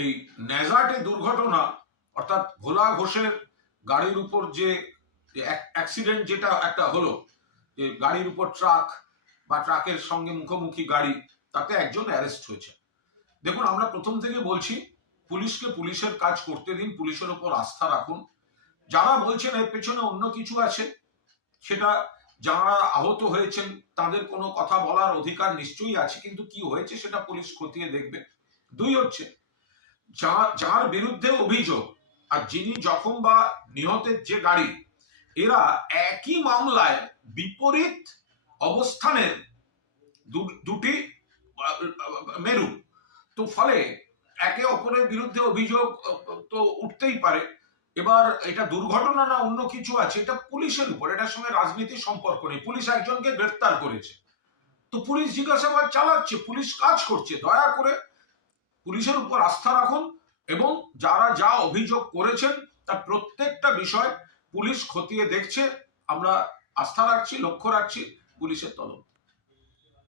এই ন্যাজাটে দুর্ঘটনা অর্থাৎ ভোলা ঘোষের গাড়ির উপর যে অ্যাক্সিডেন্ট যেটা একটা হলো, যে গাড়ির উপর ট্রাক বা ট্রাকের সঙ্গে মুখোমুখি গাড়ি, তাতে একজন অ্যারেস্ট হয়েছে। দেখুন, আমরা প্রথম থেকে বলছি পুলিশকে পুলিশের কাজ করতে দিন, পুলিশের উপর আস্থা রাখুন। যারা বলছেন এর পেছনে অন্য কিছু আছে, সেটা যারা আহত হয়েছেন তাদের কোনো কথা বলার অধিকার নিশ্চয়ই আছে, কিন্তু কি হয়েছে সেটা পুলিশ খতিয়ে দেখবে। দুই হচ্ছে, যার বিরুদ্ধে অভিযোগ আর যিনি জখম বা নিহতের যে গাড়ি, এরা একই মামলায় বিপরীত অবস্থানের দুটি মেরু। তো ফলে একে অপরের বিরুদ্ধে অভিযোগ তো উঠতেই পারে। এবার এটা দুর্ঘটনা না অন্য কিছু আছে, এটা পুলিশের উপর, এটার সঙ্গে রাজনীতির সম্পর্ক নেই। পুলিশ একজনকে গ্রেফতার করেছে, তো পুলিশ জিজ্ঞাসাবাদ চালাচ্ছে, পুলিশ কাজ করছে। দয়া করে পুলিশের উপর আস্থা রাখুন এবং যারা যা অভিযোগ করেছেন তার প্রত্যেকটা বিষয় পুলিশ খতিয়ে দেখছে। আমরা আস্থা রাখছি, লক্ষ্য রাখছি পুলিশের তদন্ত।